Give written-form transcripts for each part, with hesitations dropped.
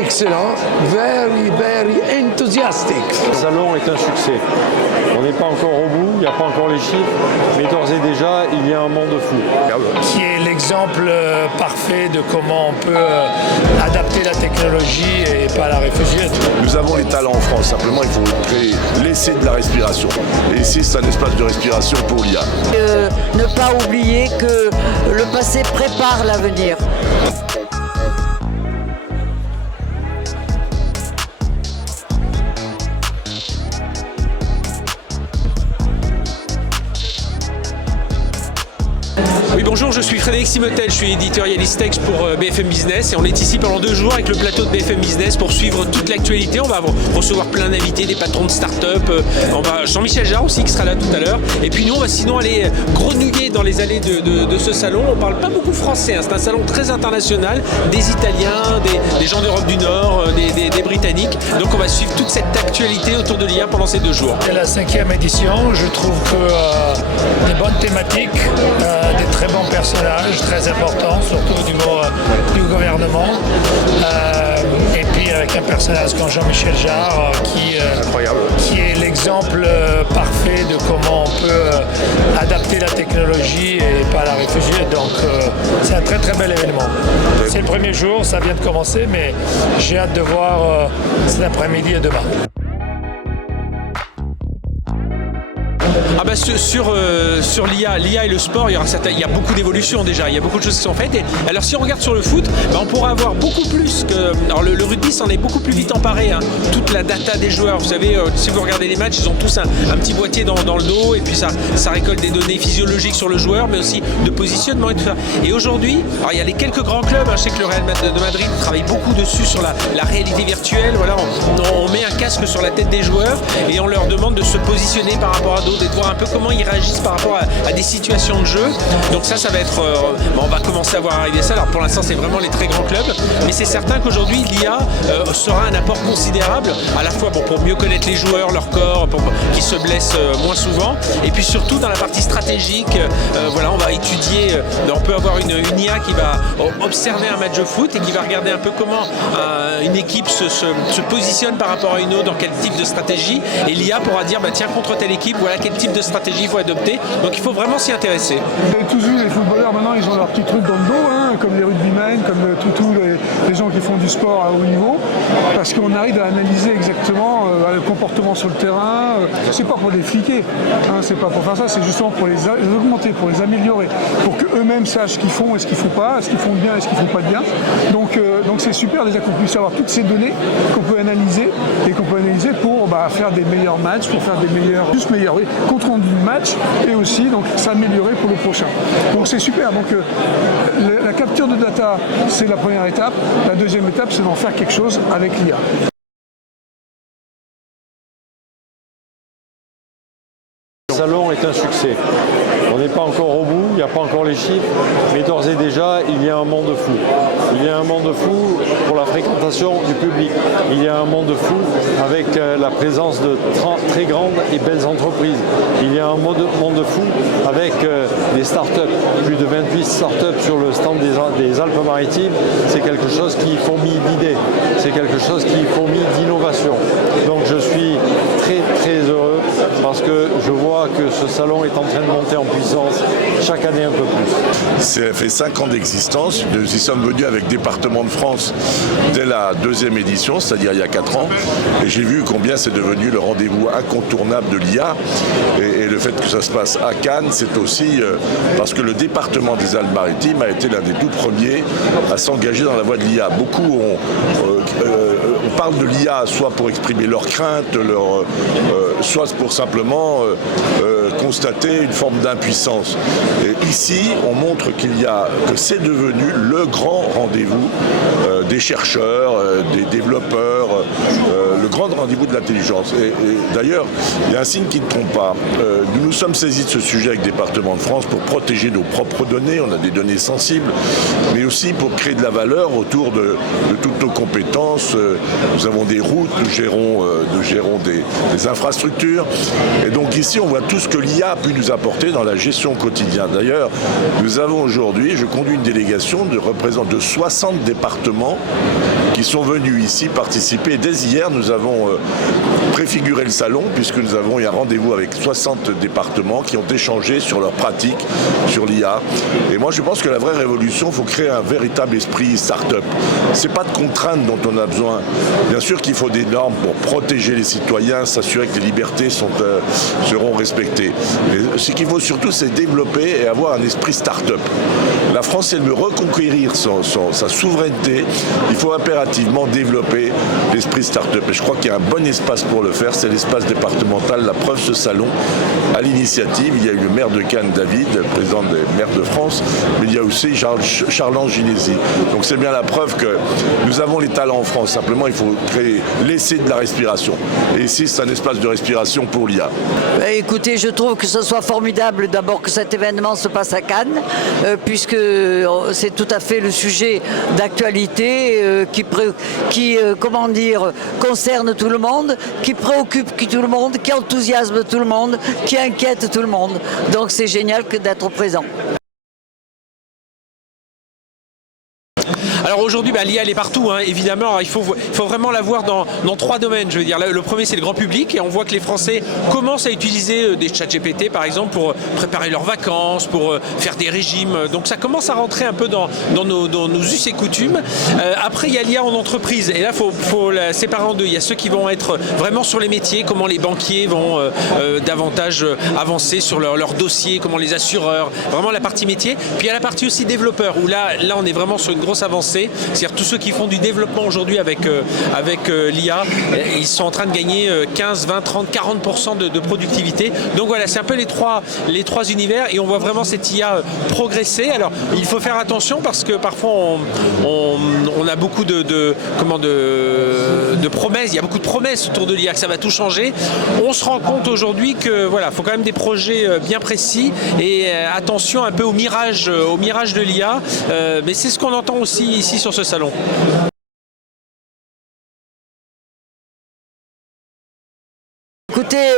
excellent, very enthusiastic. Le salon est un succès. On n'est pas encore au bout, il n'y a pas encore les chiffres, mais d'ores et déjà, il y a un monde fou. Qui est l'exemple parfait de comment on peut adapter la technologie et pas la réfugier. Nous avons les talents en France, simplement il faut créer, laisser de la respiration. Et ici, c'est un espace de respiration pour l'IA. Ne pas oublier que le passé prépare l'avenir. Oui, bonjour, je suis Frédéric Simotel, je suis éditorialiste tech pour BFM Business et on est ici pendant 2 jours avec le plateau de BFM Business pour suivre toute l'actualité. On va recevoir plein d'invités, des patrons de start-up, Jean-Michel Jarre aussi qui sera là tout à l'heure. Et puis nous, on va sinon aller grenouiller dans les allées de ce salon. On parle pas beaucoup français, hein. C'est un salon très international, des Italiens, des gens d'Europe du Nord, des Britanniques. Donc on va suivre toute cette actualité autour de l'IA pendant ces 2 jours. C'est la 5e édition, je trouve que des bonnes thématiques, des très bons personnages, très importants, surtout au niveau du gouvernement. Et puis avec un personnage comme Jean-Michel Jarre qui est l'exemple parfait de comment on peut adapter la technologie et pas la réfugier. Donc c'est un très très bel événement. C'est le premier jour, ça vient de commencer, mais j'ai hâte de voir cet après-midi et demain. Ah bah sur l'IA et le sport, il y a beaucoup d'évolutions déjà, il y a beaucoup de choses qui sont faites. Et alors si on regarde sur le foot, bah on pourra avoir beaucoup plus que... Alors le rugby s'en est beaucoup plus vite emparé, hein. Toute la data des joueurs, vous savez, si vous regardez les matchs, ils ont tous un petit boîtier dans le dos et puis ça récolte des données physiologiques sur le joueur, mais aussi de positionnement et tout ça. Et aujourd'hui, alors il y a les quelques grands clubs, hein, je sais que le Real de Madrid travaille beaucoup dessus sur la réalité virtuelle. Voilà, on met un casque sur la tête des joueurs et on leur demande de se positionner par rapport à d'autres et de voir un peu comment ils réagissent par rapport à des situations de jeu. Donc ça va être... on va commencer à voir arriver ça. Alors pour l'instant, c'est vraiment les très grands clubs. Mais c'est certain qu'aujourd'hui, l'IA sera un apport considérable, à la fois pour mieux connaître les joueurs, leur corps, pour qu'ils se blessent moins souvent. Et puis surtout dans la partie stratégique, voilà, on va étudier... on peut avoir une IA qui va observer un match de foot et qui va regarder un peu comment une équipe se positionne par rapport à une autre, dans quel type de stratégie. Et l'IA pourra dire, bah, tiens, contre telle équipe, voilà quel type de stratégie il faut adopter. Donc il faut vraiment s'y intéresser. Vous avez tous vu les footballeurs, maintenant ils ont leur petit truc dans le dos, hein, comme les rugbymen, comme tous les gens qui font du sport à haut niveau, parce qu'on arrive à analyser exactement le comportement sur le terrain. C'est pas pour les fliquer, hein, c'est pas pour faire ça, c'est justement pour les augmenter, pour les améliorer, pour qu'eux-mêmes sachent ce qu'ils font et ce qu'ils font pas, ce qu'ils font bien et ce qu'ils font pas bien. Donc c'est super déjà qu'on puisse avoir toutes ces données qu'on peut analyser et qu'on peut analyser pour faire des meilleurs matchs, pour faire des meilleurs, compte rendu du match et aussi donc s'améliorer pour le prochain. Donc c'est super. Donc la capture de data, c'est la première étape. La deuxième étape, c'est d'en faire quelque chose avec l'IA. Le salon est un succès. On n'est pas encore au bout, il n'y a pas encore les chiffres, mais d'ores et déjà, il y a un monde fou. Il y a un monde fou pour la fréquentation du public. Il y a un monde fou avec la présence de très grandes et belles entreprises. Il y a un monde fou avec des start-up, plus de 28 start-up sur le stand des Alpes-Maritimes. C'est quelque chose qui fourmille d'idées, c'est quelque chose qui fourmille d'innovation. Donc je suis très très heureux parce que je vois que ce salon est en train de monter en puissance chaque année un peu plus. Ça fait 5 ans d'existence. Nous y sommes venus avec Département de France dès la 2e édition, c'est-à-dire il y a 4 ans. Et j'ai vu combien c'est devenu le rendez-vous incontournable de l'IA. Et le fait que ça se passe à Cannes, c'est aussi parce que le département des Alpes-Maritimes a été l'un des tout premiers à s'engager dans la voie de l'IA. Beaucoup on parle de l'IA soit pour exprimer leurs craintes, soit pour simplement constater une forme d'impuissance. Et ici, on montre que c'est devenu le grand rendez-vous des chercheurs, des développeurs, le grand rendez-vous de l'intelligence. Et d'ailleurs, il y a un signe qui ne trompe pas. Nous nous sommes saisis de ce sujet avec le Département de France pour protéger nos propres données. On a des données sensibles, mais aussi pour créer de la valeur autour de toutes nos compétences. Nous avons des routes, nous gérons des infrastructures. Et donc ici, on voit tout ce que l'IA a pu nous apporter dans la gestion quotidienne. D'ailleurs, nous avons aujourd'hui, je conduis une délégation de 60 départements qui sont venus ici participer. Dès hier, nous avons préfiguré le salon, puisque nous avons eu un rendez-vous avec 60 départements qui ont échangé sur leurs pratiques, sur l'IA. Et moi, je pense que la vraie révolution, il faut créer un véritable esprit start-up. Ce n'est pas de contraintes dont on a besoin. Bien sûr qu'il faut des normes pour protéger les citoyens, s'assurer que les libertés seront respectées. Mais ce qu'il faut surtout, c'est développer et avoir un esprit start-up. La France, elle veut reconquérir sa souveraineté. Il faut impérativement développer l'esprit start-up. Et je crois qu'il y a un bon espace pour le faire, c'est l'espace départemental. La preuve, ce salon, à l'initiative, il y a eu le maire de Cannes, David, président des maires de France, mais il y a aussi Charles-Ange Ginési. Donc c'est bien la preuve que nous avons les talents en France. Simplement, il faut laisser de la respiration. Et ici, c'est un espace de respiration pour l'IA. Écoutez, je trouve que ce soit formidable d'abord que cet événement se passe à Cannes, puisque c'est tout à fait le sujet d'actualité qui concerne tout le monde, qui préoccupe tout le monde, qui enthousiasme tout le monde, qui inquiète tout le monde. Donc c'est génial d'être présent. Alors aujourd'hui, l'IA elle est partout, hein, évidemment. Alors, il faut vraiment la voir dans 3 domaines. Je veux dire, le premier c'est le grand public, et on voit que les Français commencent à utiliser des chats GPT par exemple pour préparer leurs vacances, pour faire des régimes. Donc ça commence à rentrer un peu dans nos us et coutumes. Après il y a l'IA en entreprise, et là faut la séparer en deux. Il y a ceux qui vont être vraiment sur les métiers, comment les banquiers vont davantage avancer sur leur dossier, comment les assureurs, vraiment la partie métier. Puis il y a la partie aussi développeur, où là on est vraiment sur une grosse avancée. C'est-à-dire tous ceux qui font du développement aujourd'hui avec l'IA, ils sont en train de gagner 15, 20, 30, 40% de productivité. Donc voilà, c'est un peu les trois univers, et on voit vraiment cette IA progresser. Alors il faut faire attention parce que parfois on a beaucoup de promesses, il y a beaucoup de promesses autour de l'IA que ça va tout changer. On se rend compte aujourd'hui que voilà, faut quand même des projets bien précis, et attention un peu au mirage de l'IA, mais c'est ce qu'on entend aussi ici sur ce salon. Écoutez,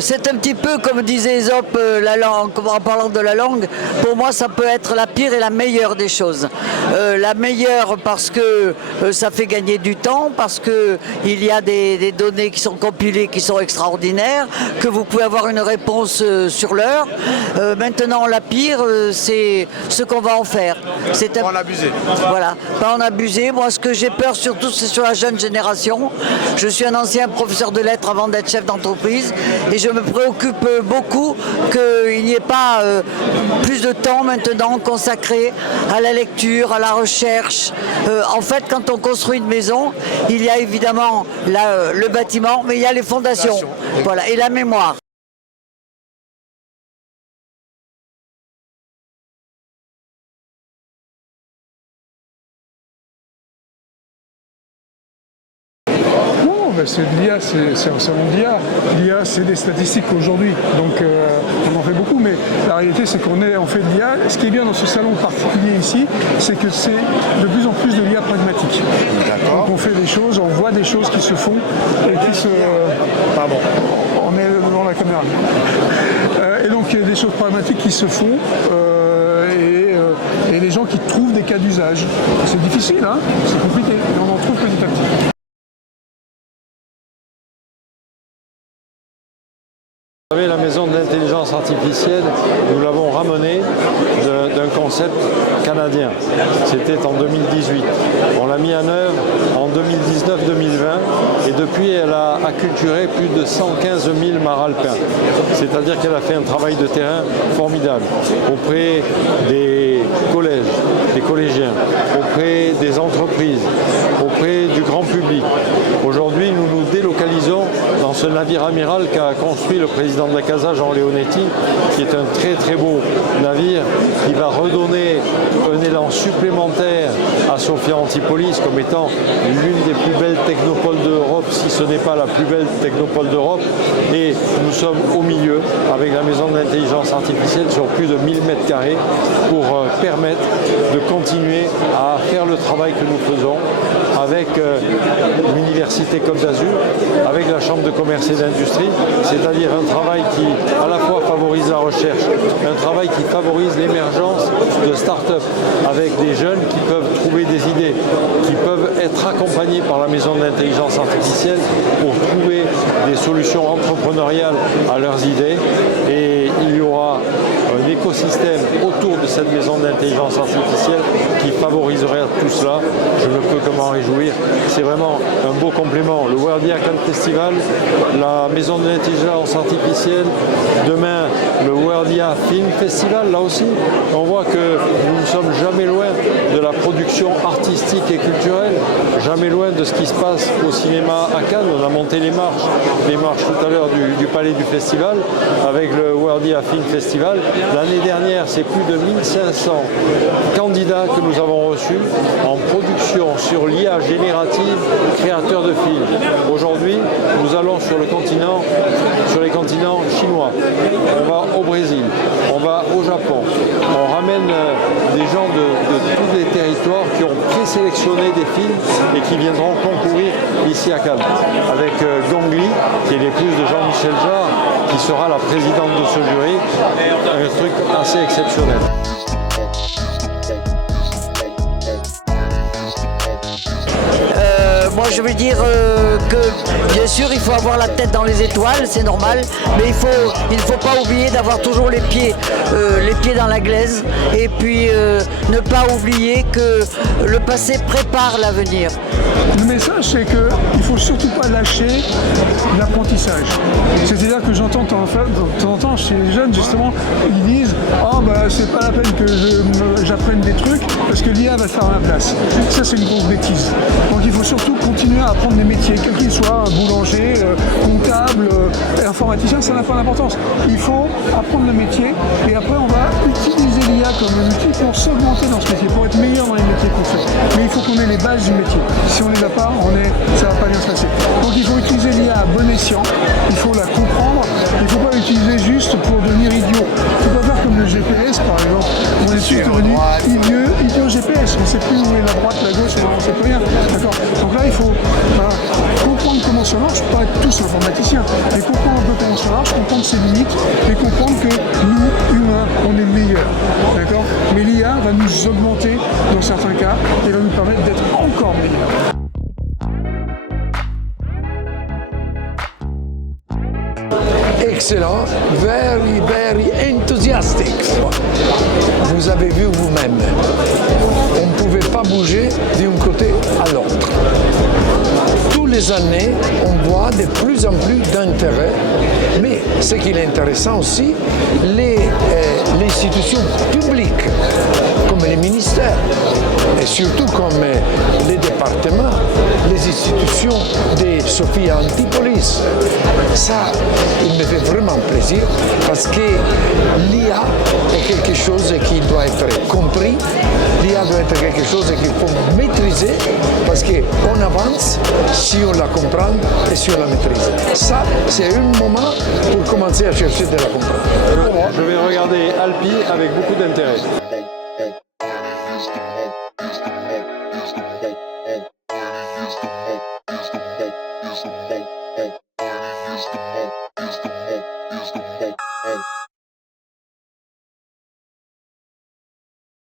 c'est un petit peu comme disait Ésope, la langue, en parlant de la langue, pour moi ça peut être la pire et la meilleure des choses. La meilleure parce que ça fait gagner du temps, parce qu'il y a des données qui sont compilées, qui sont extraordinaires, que vous pouvez avoir une réponse sur l'heure. Maintenant la pire, c'est ce qu'on va en faire. Pas en abuser. Voilà, pas en abuser. Moi ce que j'ai peur surtout c'est sur la jeune génération. Je suis un ancien professeur de lettres avant d'être chef d'entreprise, et je me préoccupe beaucoup qu'il n'y ait pas plus de temps maintenant consacré à la lecture, à la recherche. En fait, quand on construit une maison, il y a évidemment le bâtiment, mais il y a les fondations, voilà, et la mémoire. C'est l'IA, c'est un salon d'IA. L'IA, c'est des statistiques aujourd'hui, donc on en fait beaucoup, mais la réalité, c'est qu'on fait de l'IA. Ce qui est bien dans ce salon particulier ici, c'est que c'est de plus en plus de l'IA pragmatique. Donc on fait des choses, on voit des choses qui se font et qui se... Pardon, on est devant la caméra. Et donc il y a des choses pragmatiques qui se font. Et les gens qui trouvent des cas d'usage. C'est difficile, hein, c'est compliqué, mais on en trouve petit à petit. Vous savez, la maison de l'intelligence artificielle, nous l'avons ramenée d'un concept canadien. C'était en 2018. On l'a mis en œuvre en 2019-2020, et depuis elle a acculturé plus de 115 000 maralpins. C'est-à-dire qu'elle a fait un travail de terrain formidable auprès des collèges, des collégiens, auprès des entreprises, auprès du grand public. Aujourd'hui, nous nous délocalisons dans ce navire amiral qu'a construit le président de la Casa, Jean Leonetti, qui est un très très beau navire qui va redonner un élan supplémentaire à Sophia Antipolis comme étant l'une des plus belles technopoles d'Europe, si ce n'est pas la plus belle technopole d'Europe. Et nous sommes au milieu avec la maison de l'intelligence artificielle sur plus de 1000 m² pour permettre de continuer à faire le travail que nous faisons avec l'Université Côte d'Azur, avec la Chambre de commerce et d'industrie, c'est-à-dire un travail qui à la fois favorise la recherche, un travail qui favorise l'émergence de start-up, avec des jeunes qui peuvent trouver des idées, qui peuvent être accompagnés par la maison de l'intelligence artificielle pour trouver des solutions entrepreneuriales à leurs idées. Et il y aura un écosystème autour de cette maison d'intelligence artificielle qui favoriserait tout cela. Je ne peux que m'en réjouir. C'est vraiment un beau complément. Le World IA Cannes Festival, la maison de l'intelligence artificielle, demain le World IA Film Festival, là aussi, on voit que nous ne sommes jamais loin de la production artistique et culturelle, jamais loin de ce qui se passe au cinéma à Cannes. On a monté les marches tout à l'heure du palais du festival avec le World IA Film Festival. L'année dernière, c'est plus de 1500 candidats que nous avons reçus en production sur l'IA générative, créateurs de films. Aujourd'hui, nous allons sur les continents chinois, on va au Brésil, on va au Japon, on ramène des gens de tous les territoires qui ont présélectionné des films et qui viendront concourir ici à Cannes. Avec Gong Li, qui est l'épouse de Jean-Michel Jarre, qui sera la présidente de ce jury, un truc assez exceptionnel. Moi je veux dire que bien sûr il faut avoir la tête dans les étoiles, c'est normal, mais il faut pas oublier d'avoir toujours les pieds dans la glaise et puis ne pas oublier que le passé prépare l'avenir. Le message, c'est qu'il ne faut surtout pas lâcher l'apprentissage. C'est-à-dire que j'entends de temps en temps chez les jeunes, justement, ils disent « Oh, bah, c'est pas la peine que j'apprenne des trucs parce que l'IA va faire à ma place. » Ça, c'est une grosse bêtise. Donc, il faut surtout continuer à apprendre des métiers, quel qu'il soit, boulanger, comptable, informaticien, ça n'a pas d'importance. Il faut apprendre le métier et après, on va utiliser l'IA comme un outil pour s'augmenter dans ce métier, pour être meilleur dans les métiers qu'on fait. Mais il faut qu'on ait les bases du métier. Si on ne les a pas, ça ne va pas bien se passer. Donc il faut utiliser l'IA à bon escient, il faut la comprendre, il ne faut pas l'utiliser juste pour devenir idiot. Il ne faut pas faire comme le GPS par exemple. On est tous devenus idiot GPS, on ne sait plus où est la droite, la gauche, on ne sait plus rien. D'accord. Donc là il faut comprendre comment ça marche, pas être tous informaticiens, mais comprendre un peu comment ça marche, comprendre ses limites et comprendre que nous, humains, on est meilleurs. D'accord. Mais l'IA va nous augmenter dans certains cas et va nous permettre d'être encore meilleurs. Excellent, very, very enthusiastic. Vous avez vu vous-même, on ne pouvait pas bouger d'un côté à l'autre. Tous les années, on voit de plus en plus d'intérêt, mais ce qui est intéressant aussi, les institutions publiques, comme les ministères, et surtout comme les départements, les institutions de Sophia Antipolis. Ça, il me fait vraiment plaisir parce que l'IA est quelque chose qui doit être compris, l'IA doit être quelque chose qu'il faut maîtriser parce qu'on avance si on la comprend et si on la maîtrise. Ça, c'est un moment pour commencer à chercher de la comprendre. Je vais regarder Alpi avec beaucoup d'intérêt. Use the